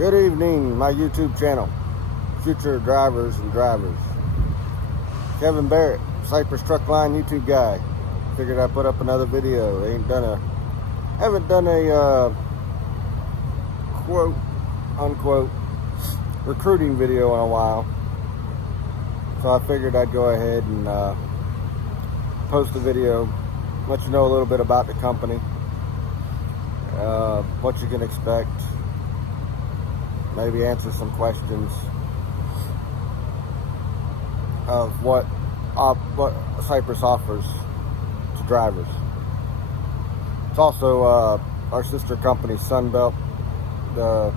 Good evening, my YouTube channel, future drivers and drivers. Kevin Barrett, Cypress Truck Line YouTube guy. Figured I'd put up another video. Haven't done a quote unquote recruiting video in a while, so I figured I'd go ahead and post a video, let you know a little bit about the company, what you can expect. Maybe answer some questions of what Cypress offers to drivers. It's also our sister company, Sunbelt. The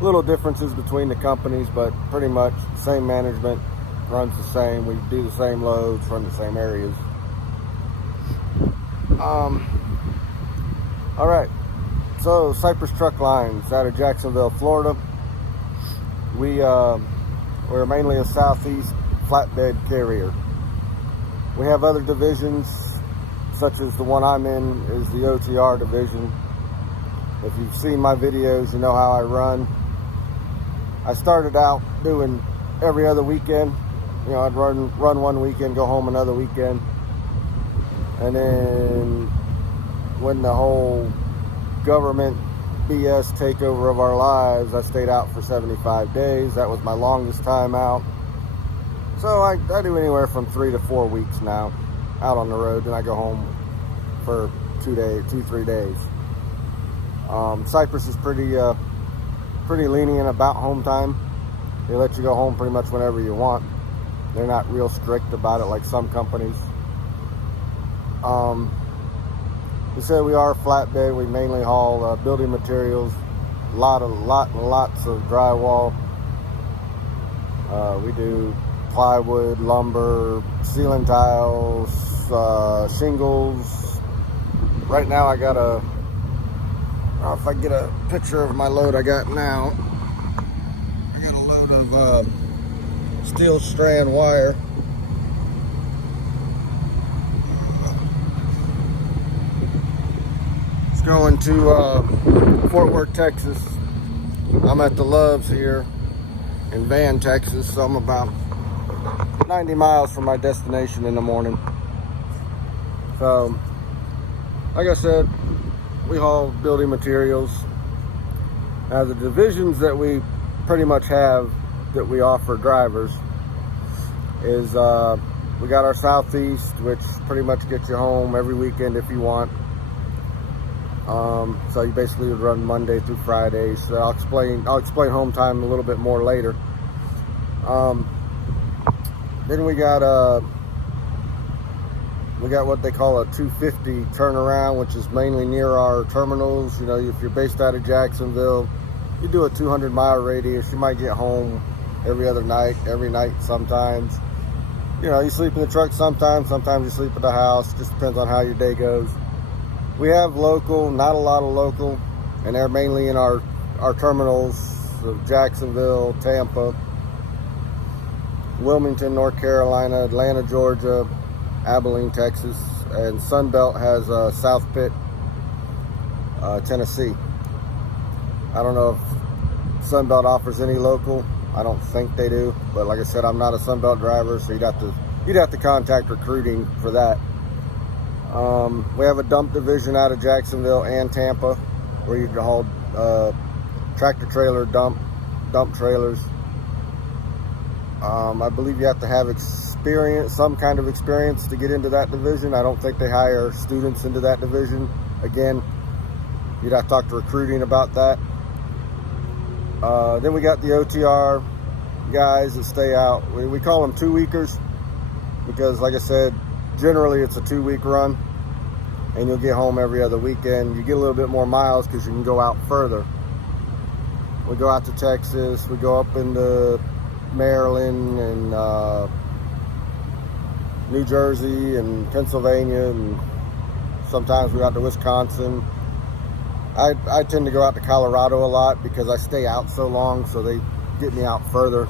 little differences between the companies, but pretty much same management, runs the same. We do the same loads, run the same areas. All right. So Cypress Truck Lines out of Jacksonville, Florida. We're mainly a southeast flatbed carrier. We have other divisions, such as the one I'm in is the OTR division. If you've seen my videos, you know how I run. I started out doing every other weekend. You know, I'd run one weekend, go home another weekend. And then when the whole government BS takeover of our lives, I stayed out for 75 days. That was my longest time out. So I do anywhere from 3 to 4 weeks now out on the road, then I go home for 3 days. Cypress is pretty lenient about home time. They let you go home pretty much whenever you want. They're not real strict about it like some companies. We say we are a flatbed. We mainly haul building materials, lots of drywall. We do plywood, lumber, ceiling tiles, shingles. Right now I got I don't know if I can get a picture of my load I got now. I got a load of steel strand wire. It's going to Fort Worth, Texas. I'm at the Loves here in Van, Texas, so I'm about 90 miles from my destination in the morning. So, like I said, we haul building materials. Now, the divisions that we pretty much have that we offer drivers is we got our Southeast, which pretty much gets you home every weekend if you want. So you basically would run Monday through Friday. So I'll explain home time a little bit more later. Then we got what they call a 250 turnaround, which is mainly near our terminals. You know, if you're based out of Jacksonville, you do a 200-mile radius. You might get home every night sometimes. You know, you sleep in the truck sometimes you sleep at the house. Just depends on how your day goes. We have local, not a lot of local, and they're mainly in our terminals of Jacksonville, Tampa, Wilmington, North Carolina, Atlanta, Georgia, Abilene, Texas, and Sunbelt has South Pitt, Tennessee. I don't know if Sunbelt offers any local. I don't think they do, but like I said, I'm not a Sunbelt driver, so you'd have to contact recruiting for that. We have a dump division out of Jacksonville and Tampa, where you can haul tractor trailer dump trailers. I believe you have to have some kind of experience to get into that division. I don't think they hire students into that division. Again, you'd have to talk to recruiting about that. Then we got the OTR guys that stay out. We call them 2-weekers because, like I said, generally it's a 2-week run, and you'll get home every other weekend. You get a little bit more miles because you can go out further. We go out to Texas. We go up into Maryland and New Jersey and Pennsylvania, and sometimes we go out to Wisconsin. I tend to go out to Colorado a lot because I stay out so long, so they get me out further.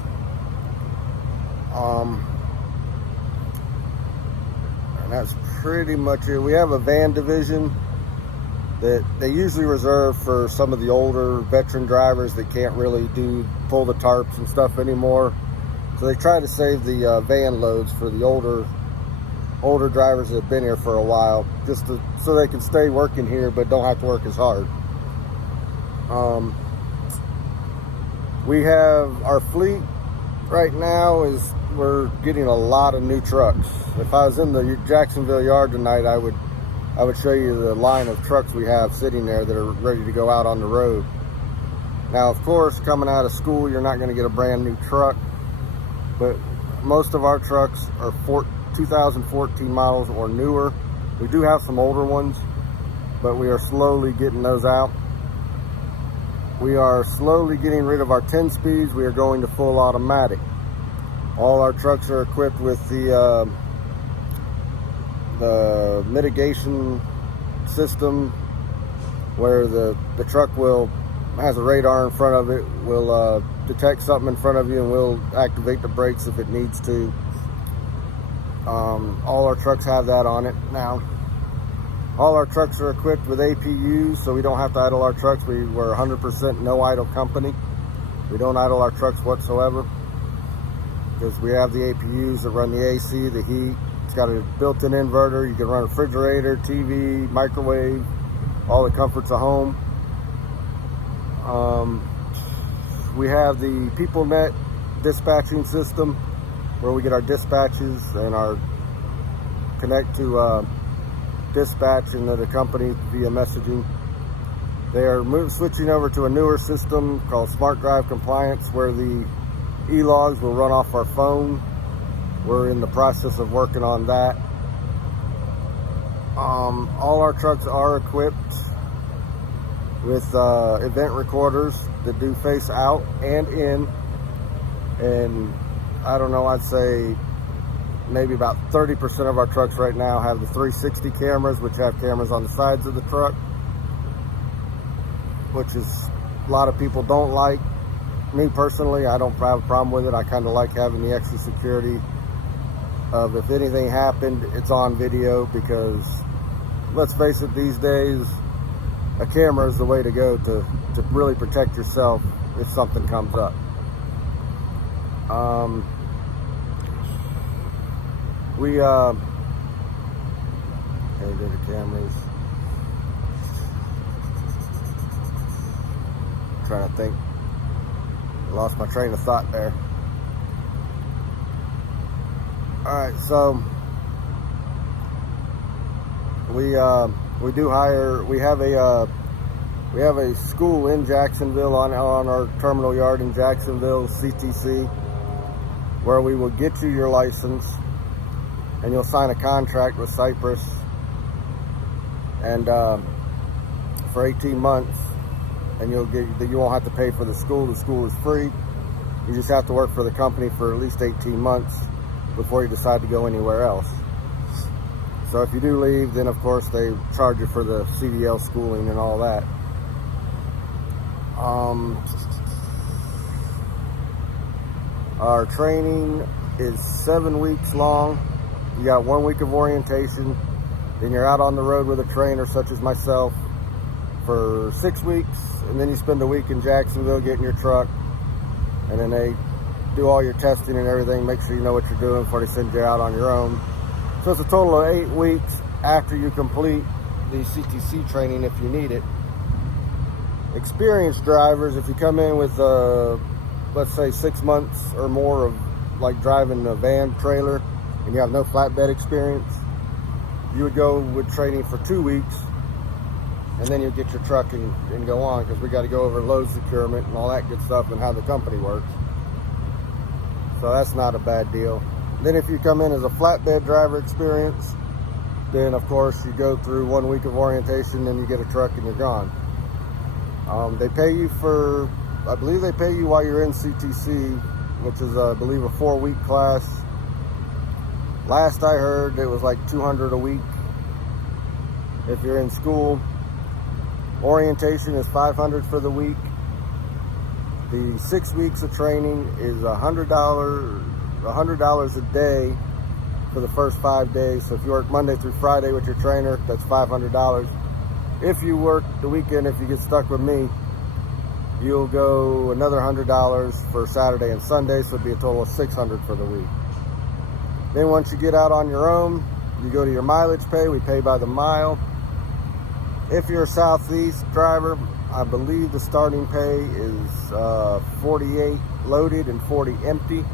And that's pretty much it. We have a van division that they usually reserve for some of the older veteran drivers that can't really pull the tarps and stuff anymore. So they try to save the van loads for the older drivers that have been here for a while, so they can stay working here but don't have to work as hard. We have our fleet right now we're getting a lot of new trucks. If I was in the Jacksonville yard tonight, I would show you the line of trucks we have sitting there that are ready to go out on the road. Now, of course, coming out of school, you're not going to get a brand new truck, but most of our trucks are 2014 models or newer. We do have some older ones, but we are slowly getting those out. We are slowly getting rid of our 10 speeds. We are going to full automatic. All our trucks are equipped with the mitigation system, where the truck has a radar in front of it, will detect something in front of you and will activate the brakes if it needs to. All our trucks have that on it now. All our trucks are equipped with APUs, so we don't have to idle our trucks. We're 100% no idle company. We don't idle our trucks whatsoever, because we have the APUs that run the AC, the heat. It's got a built-in inverter. You can run a refrigerator, TV, microwave, all the comforts of home. We have the PeopleNet dispatching system, where we get our dispatches and our connect to dispatch and the company via messaging. They are switching over to a newer system called Smart Drive Compliance, where the e-logs will run off our phone. We're in the process of working on that. All our trucks are equipped with event recorders that do face out and in, and I don't know, I'd say maybe about 30% of our trucks right now have the 360 cameras, which have cameras on the sides of the truck, which is a lot of people don't like. Me personally, I don't have a problem with it. I kind of like having the extra security of, if anything happened, it's on video, because let's face it, these days a camera is the way to go to really protect yourself if something comes up. There go the cameras. I'm trying to think. Lost my train of thought there. All right, so we do hire. We have a school in Jacksonville on our terminal yard in Jacksonville, CTC, where we will get you your license, and you'll sign a contract with Cypress, and for 18 months, and you won't have to pay for the school. The school is free. You just have to work for the company for at least 18 months before you decide to go anywhere else. So if you do leave, then of course they charge you for the CDL schooling and all that. Our training is 7 weeks long. You got 1 week of orientation, then you're out on the road with a trainer such as myself for 6 weeks, and then you spend a week in Jacksonville getting your truck, and then they do all your testing and everything, make sure you know what you're doing before they send you out on your own. So it's a total of 8 weeks after you complete the CTC training if you need it. Experienced drivers, if you come in with let's say 6 months or more of like driving a van trailer and you have no flatbed experience, you would go with training for 2 weeks, and then you'll get your truck and go on, because we got to go over load securement and all that good stuff and how the company works. So that's not a bad deal. Then if you come in as a flatbed driver experience, then of course you go through 1 week of orientation, and you get a truck and you're gone. They pay you for, I believe they pay you while you're in CTC, which is I believe a 4-week class. Last I heard, it was like $200 a week if you're in school. Orientation is $500 for the week. The 6 weeks of training is $100 a day for the first 5 days. So if you work Monday through Friday with your trainer, that's $500. If you work the weekend, if you get stuck with me, you'll go another $100 for Saturday and Sunday, so it'd be a total of $600 for the week. Then once you get out on your own, you go to your mileage pay. We pay by the mile. If you're a Southeast driver, I believe the starting pay is 48 loaded and 40 empty.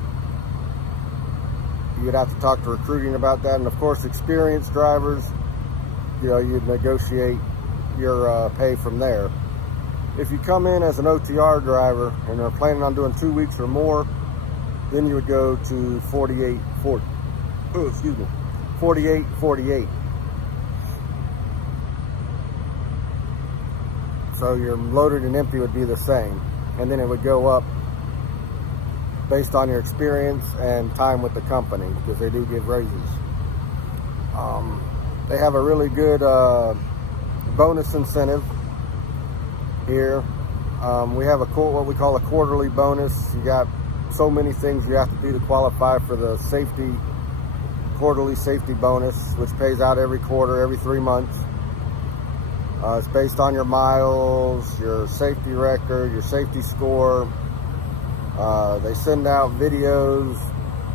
You'd have to talk to recruiting about that. And of course, experienced drivers, you'd negotiate your pay from there. If you come in as an OTR driver and are planning on doing 2 weeks or more, then you would go to 48, 48. So your loaded and empty would be the same. And then it would go up based on your experience and time with the company, because they do give raises. They have a really good bonus incentive here. We have what we call a quarterly bonus. You got so many things you have to do to qualify for the quarterly safety bonus, which pays out every quarter, every 3 months. It's based on your miles, your safety record, your safety score. They send out videos,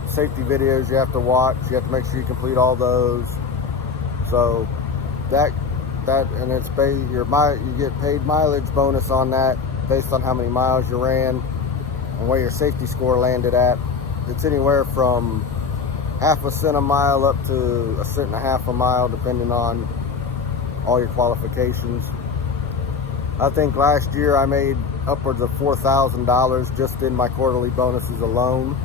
safety videos you have to watch. You have to make sure you complete all those. So and it's you get paid mileage bonus on that based on how many miles you ran and where your safety score landed at. It's anywhere from half a cent a mile up to $1.50 a mile, depending on all your qualifications. I think last year I made upwards of $4,000 just in my quarterly bonuses alone.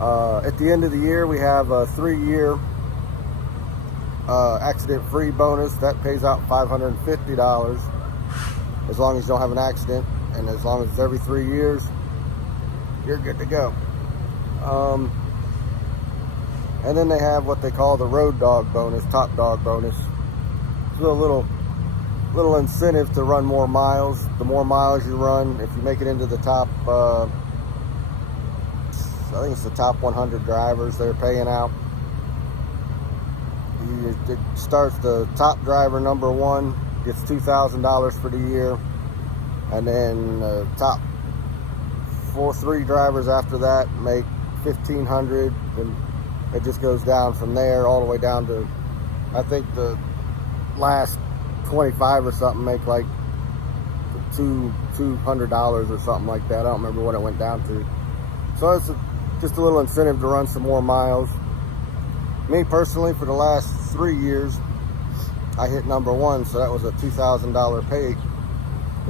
At the end of the year, we have a 3-year accident-free bonus that pays out $550 as long as you don't have an accident, and as long as it's every 3 years, you're good to go. And then they have what they call the road dog bonus, top dog bonus. It's a little incentive to run more miles. The more miles you run, if you make it into the top, I think it's the top 100 drivers they're paying out. It starts, the top driver, number 1, gets $2,000 for the year, and then top 3 drivers after that make $1,500, and it just goes down from there all the way down to, I think the last 25 or something make like $200 or something like that. I don't remember what it went down to. So it's just a little incentive to run some more miles. Me personally, for the last 3 years, I hit number 1, so that was a $2,000 pay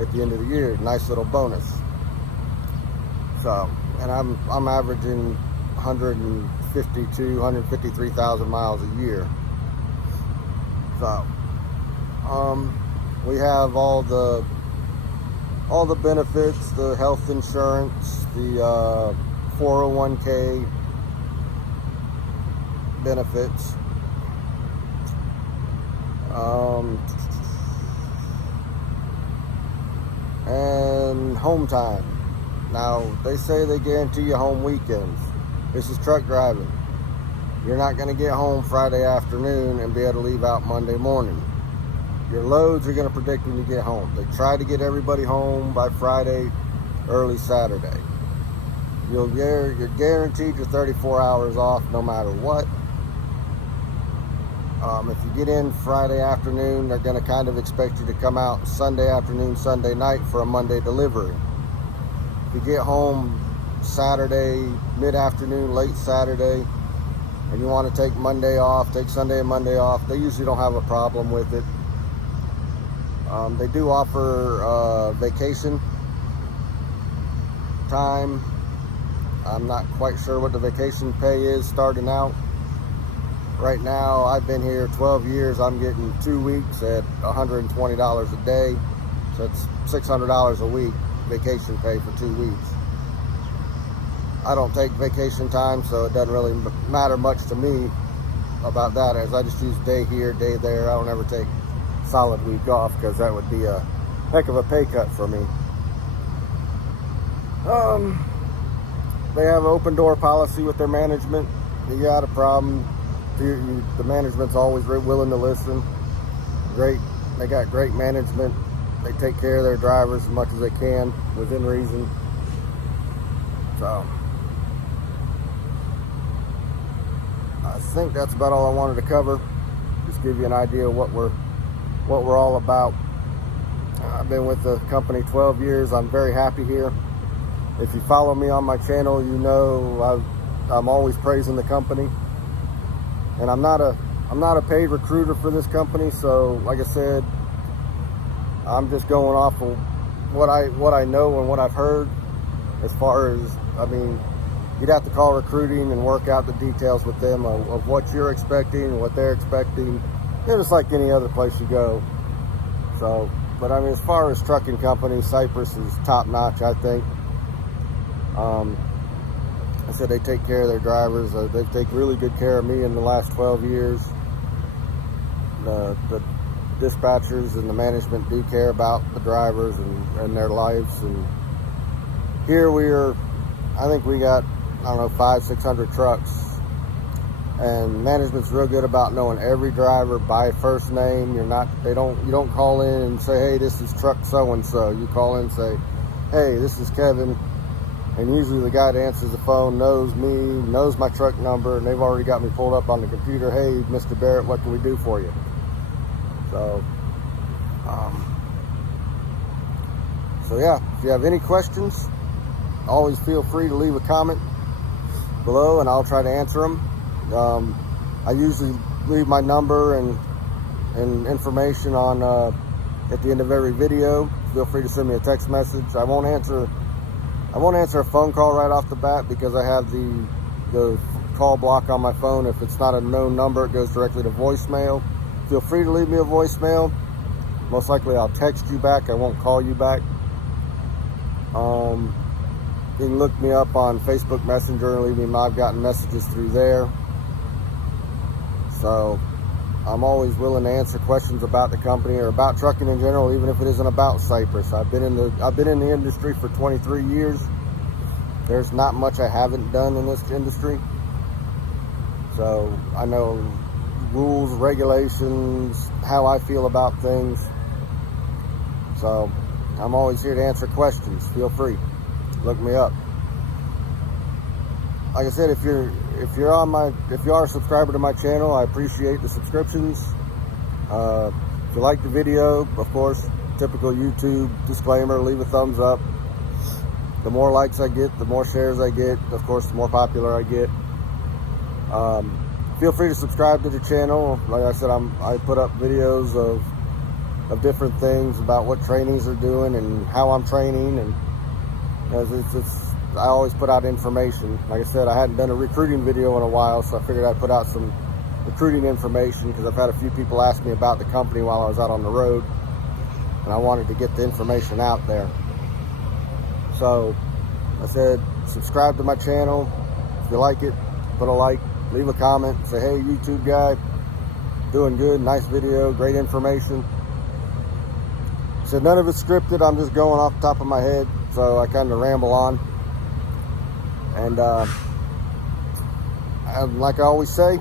at the end of the year. Nice little bonus. So, and I'm averaging 153,000 miles a year. So, we have all the benefits, the health insurance, the 401k benefits, and home time. Now, they say they guarantee you home weekends. This is truck driving. You're not going to get home Friday afternoon and be able to leave out Monday morning. Your loads are going to predict when you get home. They try to get everybody home by Friday, early Saturday. You're guaranteed your 34 hours off no matter what. If you get in Friday afternoon, they're going to kind of expect you to come out Sunday afternoon, Sunday night for a Monday delivery. If you get home Saturday, mid-afternoon, late Saturday, and you want to take Monday off, take Sunday and Monday off, they usually don't have a problem with it. They do offer vacation time. I'm not quite sure what the vacation pay is starting out. Right now, I've been here 12 years. I'm getting 2 weeks at $120 a day. So it's $600 a week vacation pay for 2 weeks. I don't take vacation time, so it doesn't really matter much to me about that, as I just use day here, day there. I don't ever take solid week off, because that would be a heck of a pay cut for me. They have an open door policy with their management. You got a problem, the management's always very willing to listen. Great They got great management. They take care of their drivers as much as they can within reason. So I think that's about all I wanted to cover. Just give you an idea of what we're all about. I've been with the company 12 years. I'm very happy here. If you follow me on my channel, you know I'm always praising the company. And I'm not a paid recruiter for this company, so like I said, I'm just going off of what I know and what I've heard. As far as, I mean, you'd have to call recruiting and work out the details with them of what you're expecting, what they're expecting. They're just like any other place you go. So, but I mean, as far as trucking companies, Cypress is top notch, I think. I said they take care of their drivers. They take really good care of me in the last 12 years. The dispatchers and the management do care about the drivers and their lives. And here I think we got, I don't know, 500-600 trucks. And management's real good about knowing every driver by first name. You don't call in and say, hey, this is truck so-and-so. You call in and say, hey, this is Kevin. And usually the guy that answers the phone knows me, knows my truck number, and they've already got me pulled up on the computer. Hey, Mr. Barrett, what can we do for you? So yeah, if you have any questions, always feel free to leave a comment below and I'll try to answer them. I usually leave my number and information on at the end of every video. Feel free to send me a text message. I won't answer a phone call right off the bat because I have the call block on my phone. If it's not a known number, it goes directly to voicemail. Feel free to leave me a voicemail. Most likely I'll text you back. I won't call you back. You can look me up on Facebook Messenger and leave me. I've gotten messages through there. So I'm always willing to answer questions about the company or about trucking in general, even if it isn't about Cypress. I've been in the industry for 23 years. There's not much I haven't done in this industry. So I know rules, regulations, how I feel about things. So I'm always here to answer questions. Feel free. Look me up. Like I said, if you are a subscriber to my channel, I appreciate the subscriptions. If you like the video, of course, typical YouTube disclaimer, leave a thumbs up. The more likes I get, the more shares I get, of course, the more popular I get. Feel free to subscribe to the channel. Like I said, I put up videos of different things about what trainings are doing and how I'm training, and I always put out information. Like I said, I hadn't done a recruiting video in a while, so I figured I'd put out some recruiting information because I've had a few people ask me about the company while I was out on the road, and I wanted to get the information out there. So I said, subscribe to my channel. If you like it, put a like, leave a comment, say, hey, YouTube guy, doing good, nice video, great information. So none of it's scripted. I'm just going off the top of my head, so I kind of ramble on. And like I always say,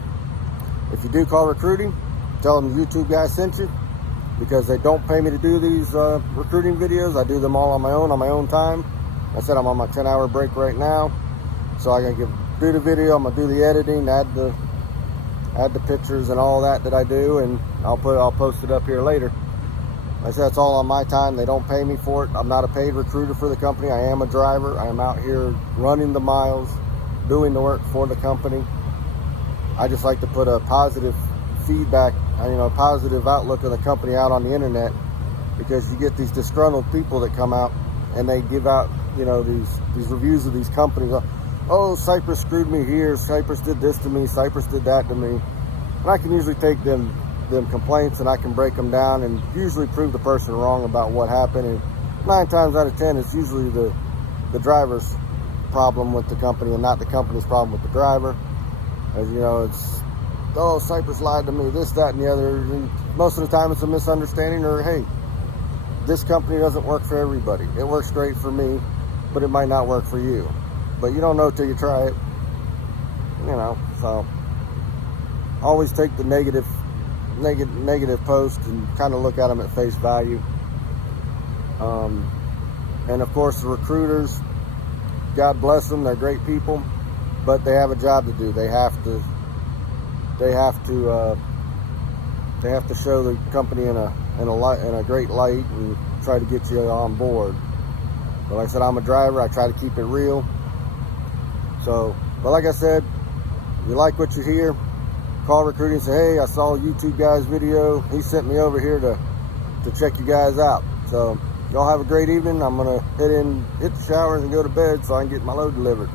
if you do call recruiting, tell them the YouTube guy sent you, because they don't pay me to do these recruiting videos. I do them all on my own time. I said I'm on my 10-hour break right now, so I can do the video. I'm gonna do the editing, add the pictures and all that I do, and I'll post it up here later. Like I said, it's all on my time. They don't pay me for it. I'm not a paid recruiter for the company. I am a driver. I am out here running the miles, doing the work for the company. I just like to put a positive feedback, positive outlook of the company out on the internet, because you get these disgruntled people that come out and they give out, these reviews of these companies. Oh, Cypress screwed me here. Cypress did this to me. Cypress did that to me. And I can usually take them complaints and I can break them down and usually prove the person wrong about what happened. And 9 times out of 10, it's usually the driver's problem with the company and not the company's problem with the driver. As it's, oh, Cypress lied to me, this, that, and the other. And most of the time it's a misunderstanding, or hey, this company doesn't work for everybody. It works great for me, but it might not work for you. But you don't know till you try it. So always take the negative negative posts and kind of look at them at face value. And of course, the recruiters, God bless them, they're great people, but they have a job to do. They have to show the company in a great light and try to get you on board. But like I said, I'm a driver. I try to keep it real. So, but like I said, if you like what you hear, call recruiting and say, hey, I saw a YouTube guy's video. He sent me over here to check you guys out. So y'all have a great evening. I'm gonna hit the showers and go to bed so I can get my load delivered.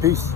Peace.